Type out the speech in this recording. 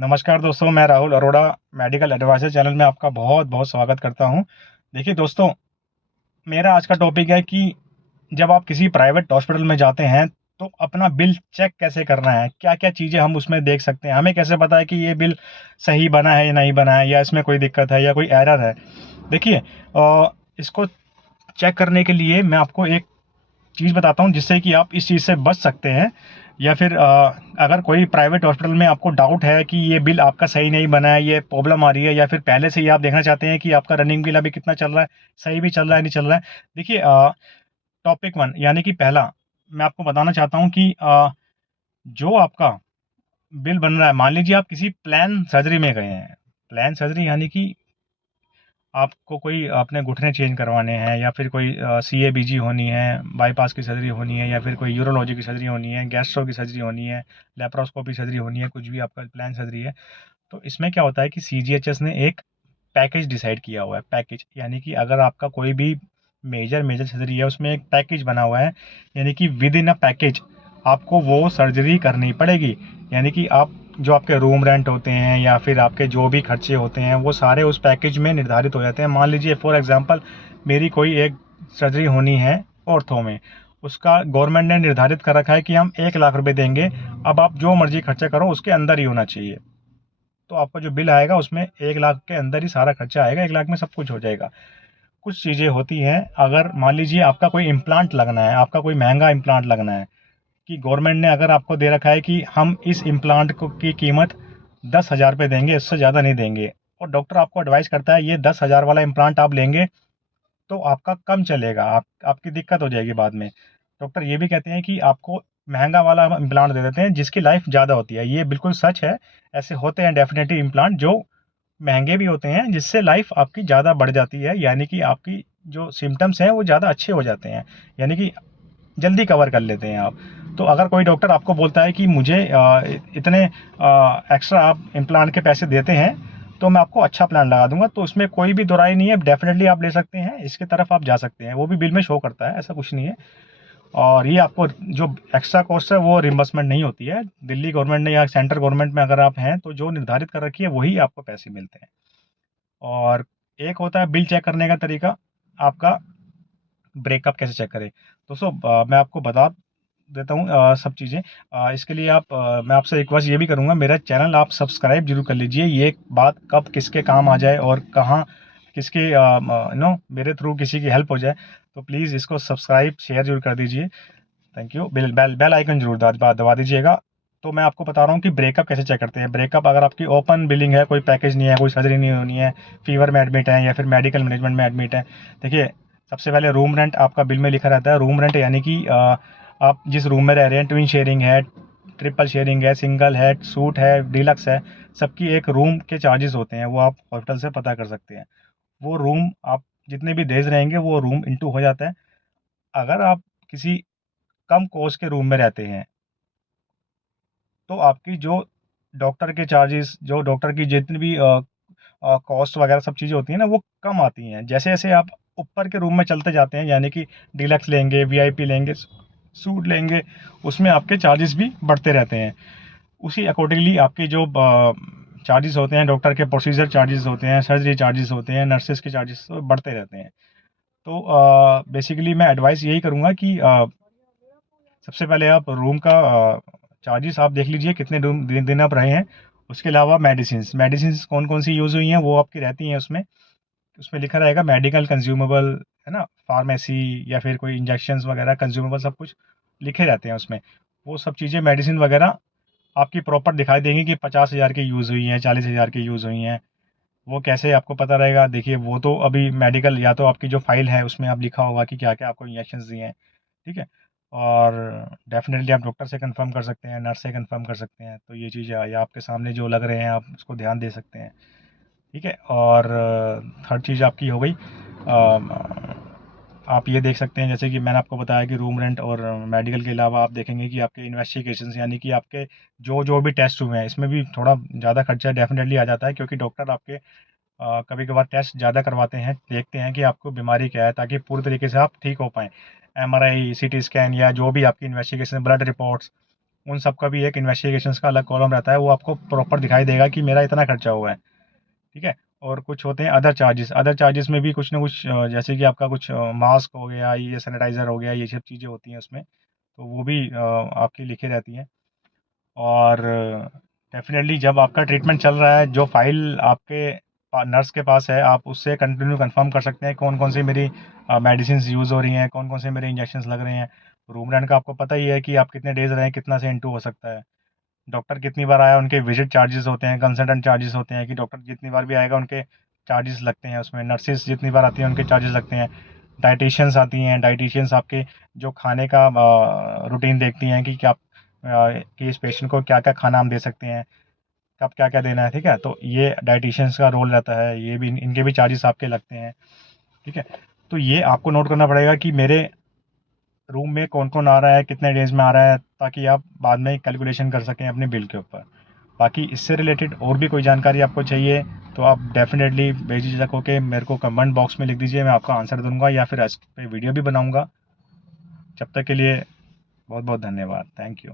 नमस्कार दोस्तों, मैं Rahul Arora medical advisor channel में आपका बहुत बहुत स्वागत करता हूं। देखिए दोस्तों, मेरा आज का टॉपिक है कि जब आप किसी प्राइवेट हॉस्पिटल में जाते हैं तो अपना बिल चेक कैसे करना है, क्या क्या चीज़ें हम उसमें देख सकते हैं, हमें कैसे पता है कि ये बिल सही बना है या नहीं बना है, या इसमें कोई दिक्कत है या कोई एरर है। देखिए, इसको चेक करने के लिए मैं आपको एक चीज़ बताता हूँ जिससे कि आप इस चीज़ से बच सकते हैं। या फिर अगर कोई प्राइवेट हॉस्पिटल में आपको डाउट है कि ये बिल आपका सही नहीं बना है, ये प्रॉब्लम आ रही है, या फिर पहले से ही आप देखना चाहते हैं कि आपका रनिंग बिल अभी कितना चल रहा है, सही भी चल रहा है नहीं चल रहा है। देखिए, टॉपिक वन यानी कि पहला, मैं आपको बताना चाहता हूँ कि जो आपका बिल बन रहा है, मान लीजिए आप किसी प्लान सर्जरी में गए हैं। प्लान सर्जरी यानी कि आपको कोई अपने घुटने चेंज करवाने हैं, या फिर कोई सीएबीजी होनी है, बाईपास की सर्जरी होनी है, या फिर कोई यूरोलॉजी की सर्जरी होनी है, गैस्ट्रो की सर्जरी होनी है, लेप्रोस्कोपी सर्जरी होनी है, कुछ भी आपका प्लान सर्जरी है। तो इसमें क्या होता है कि सीजीएचएस ने एक पैकेज डिसाइड किया हुआ है। पैकेज यानी कि अगर आपका कोई भी मेजर मेजर सर्जरी है, उसमें एक पैकेज बना हुआ है, यानी कि विद इन अ पैकेज आपको वो सर्जरी करनी पड़ेगी। यानी कि आप जो आपके रूम रेंट होते हैं या फिर आपके जो भी खर्चे होते हैं, वो सारे उस पैकेज में निर्धारित हो जाते हैं। मान लीजिए फॉर एग्जांपल, मेरी कोई एक सर्जरी होनी है ऑर्थो में, उसका गवर्नमेंट ने निर्धारित कर रखा है कि हम 1 लाख रुपए देंगे। अब आप जो मर्जी खर्चा करो, उसके अंदर ही होना चाहिए। तो आपका जो बिल आएगा उसमें 1 लाख के अंदर ही सारा खर्चा आएगा, 1 लाख में सब कुछ हो जाएगा। कुछ चीज़ें होती हैं, अगर मान लीजिए आपका कोई इम्प्लांट लगना है, आपका कोई महंगा इम्प्लांट लगना है, कि गवर्नमेंट ने अगर आपको दे रखा है कि हम इस इम्प्लांट को की कीमत 10,000 रुपये देंगे, इससे ज़्यादा नहीं देंगे, और डॉक्टर आपको एडवाइस करता है ये 10,000 वाला इम्प्लांट आप लेंगे तो आपका कम चलेगा, आपकी दिक्कत हो जाएगी बाद में। डॉक्टर ये भी कहते हैं कि आपको महंगा वाला हम इम्प्लांट दे देते हैं जिसकी लाइफ ज़्यादा होती है। ये बिल्कुल सच है, ऐसे होते हैं डेफिनेटली इम्प्लांट जो महंगे भी होते हैं, जिससे लाइफ आपकी ज़्यादा बढ़ जाती है, यानी कि आपकी जो सिम्टम्स हैं वो ज़्यादा अच्छे हो जाते हैं, यानी कि जल्दी कवर कर लेते हैं आप। तो अगर कोई डॉक्टर आपको बोलता है कि मुझे इतने एक्स्ट्रा आप इम्प्लांट के पैसे देते हैं तो मैं आपको अच्छा प्लान लगा दूंगा, तो उसमें कोई भी दोराई नहीं है, डेफिनेटली आप ले सकते हैं, इसके तरफ आप जा सकते हैं, वो भी बिल में शो करता है, ऐसा कुछ नहीं है। और ये आपको जो एक्स्ट्रा कॉस्ट है वो रिम्बर्समेंट नहीं होती है। दिल्ली गवर्नमेंट ने या सेंट्रल गवर्नमेंट में अगर आप हैं तो जो निर्धारित कर रखी है वही आपको पैसे मिलते हैं। और एक होता है बिल चेक करने का तरीका, आपका ब्रेकअप कैसे चेक करें। दोस्तों, मैं आपको बता देता हूँ सब चीज़ें। इसके लिए मैं आपसे रिक्वेस्ट ये भी करूँगा, मेरा चैनल आप सब्सक्राइब जरूर कर लीजिए। ये बात कब किसके काम आ जाए और कहाँ किसके मेरे थ्रू किसी की हेल्प हो जाए, तो प्लीज़ इसको सब्सक्राइब शेयर जरूर कर दीजिए। Thank you. Bell bell bell icon जरूर दबा दबा दीजिएगा। तो मैं आपको बता रहा हूँ कि ब्रेकअप कैसे चेक करते हैं। ब्रेकअप, अगर आपकी ओपन बिलिंग है, कोई पैकेज नहीं है, कोई सर्जरी नहीं होनी है, फीवर में एडमिट है या फिर मेडिकल मैनेजमेंट में एडमिट है। देखिए, सबसे पहले रूम रेंट आपका बिल में लिखा रहता है। रूम रेंट यानी कि आप जिस रूम में रह रहे हैं, ट्विन शेयरिंग है, ट्रिपल शेयरिंग है, सिंगल है, सूट है, डीलक्स है, सबकी एक रूम के चार्जेस होते हैं, वो आप हॉस्पिटल से पता कर सकते हैं। वो रूम आप जितने भी डेज रहेंगे वो रूम इंटू हो जाता है। अगर आप किसी कम कॉस्ट के रूम में रहते हैं तो आपकी जो डॉक्टर के चार्जेस, जो डॉक्टर की जितनी भी कॉस्ट वगैरह सब चीज़ें होती हैं ना, वो कम आती हैं। जैसे जैसे आप ऊपर के रूम में चलते जाते हैं, यानी कि डीलक्स लेंगे, वीआईपी लेंगे, सूट लेंगे, उसमें आपके चार्जेस भी बढ़ते रहते हैं। उसी अकॉर्डिंगली आपके जो चार्जेस होते हैं, डॉक्टर के प्रोसीजर चार्जेस होते हैं, सर्जरी चार्जेस होते हैं, नर्सेज के चार्जेस बढ़ते रहते हैं। तो बेसिकली मैं एडवाइस यही करूँगा कि सबसे पहले आप रूम का चार्जेस आप देख लीजिए कितने दिन आप रहे हैं। उसके अलावा मेडिसिन कौन कौन सी यूज़ हुई हैं वो आपकी रहती हैं उसमें। उसमें लिखा रहेगा मेडिकल कंज्यूमेबल, है ना, फार्मेसी या फिर कोई इंजेक्शंस वगैरह कंज्यूमेबल, सब कुछ लिखे रहते हैं उसमें। वो सब चीज़ें मेडिसिन वगैरह आपकी प्रॉपर दिखाई देंगी कि 50,000 की यूज़ हुई हैं, 40,000 की यूज़ हुई हैं। वो कैसे आपको पता रहेगा? देखिए, वो तो अभी मेडिकल, या तो आपकी जो फाइल है उसमें आप लिखा होगा कि क्या क्या आपको इंजेक्शन दिए हैं, ठीक है। और डेफिनेटली आप डॉक्टर से कंफर्म कर सकते हैं, नर्स से कंफर्म कर सकते हैं, तो ये चीज़ें या आपके सामने जो लग रहे हैं आप उसको ध्यान दे सकते हैं, ठीक है। और थर्ड चीज़ आपकी हो गई, आप ये देख सकते हैं जैसे कि मैंने आपको बताया कि रूम रेंट और मेडिकल के अलावा आप देखेंगे कि आपके इन्वेस्टिगेशंस, यानी कि आपके जो जो भी टेस्ट हुए हैं, इसमें भी थोड़ा ज़्यादा खर्चा डेफिनेटली आ जाता है, क्योंकि डॉक्टर आपके कभी कभार टेस्ट ज़्यादा करवाते हैं, देखते हैं कि आपको बीमारी क्या है, ताकि पूरी तरीके से आप ठीक हो पाएँ। एमआरआई, सीटी स्कैन, या जो भी आपकी इन्वेस्टिगेशन, ब्लड रिपोर्ट्स, उन सब का भी एक इन्वेस्टिगेशंस का अलग कॉलम रहता है, वो आपको प्रॉपर दिखाई देगा कि मेरा इतना खर्चा हुआ है, ठीक है। और कुछ होते हैं अदर चार्जेस में भी कुछ ना कुछ जैसे कि आपका कुछ मास्क हो गया, ये सैनिटाइज़र हो गया, ये सब चीज़ें होती हैं उसमें, तो वो भी आपकी लिखी रहती हैं। और डेफ़िनेटली जब आपका ट्रीटमेंट चल रहा है, जो फ़ाइल आपके नर्स के पास है, आप उससे कंटिन्यू कंफर्म कर सकते हैं कौन-कौन सी मेरी मेडिसिन्स यूज़ हो रही हैं, कौन-कौन से मेरे इंजेक्शंस लग रहे हैं। रूम रेंट का आपको पता ही है कि आप कितने डेज़ रहे हैं, कितना से इंटू हो सकता है। डॉक्टर कितनी बार आया, उनके विज़िट चार्जेस होते हैं, कंसल्टेंट चार्जेस होते हैं कि डॉक्टर जितनी बार भी आएगा उनके चार्जेस लगते हैं उसमें। नर्सेज़ जितनी बार आती हैं उनके चार्जेस लगते हैं। डायटीशियंस आती हैं, डायटीशियंस आपके जो खाने का रूटीन देखती हैं कि क्या कि इस पेशेंट को क्या-क्या खाना हम दे सकते हैं, कब क्या-क्या देना है, ठीक है? तो ये डायटीशियंस का रोल रहता है, ये भी इनके भी चार्जेस आपके लगते हैं, ठीक है? तो ये आपको नोट करना पड़ेगा कि मेरे रूम में कौन-कौन आ रहा है, कितने डेज़ में आ रहा है, ताकि आप बाद में कैलकुलेशन कर सकें अपने बिल के ऊपर। बाकी इससे रिलेटेड और भी कोई जानकारी आपको चाहिए, तो आप डेफ़िनेटली बेझिझक होके मेरे को कमेंट बॉक्स में लिख दीजिए, मैं आपका आंसर दूँगा या फिर इस पे वीडियो भी बनाऊँगा। जब तक के लिए बहुत-बहुत धन्यवाद। Thank you.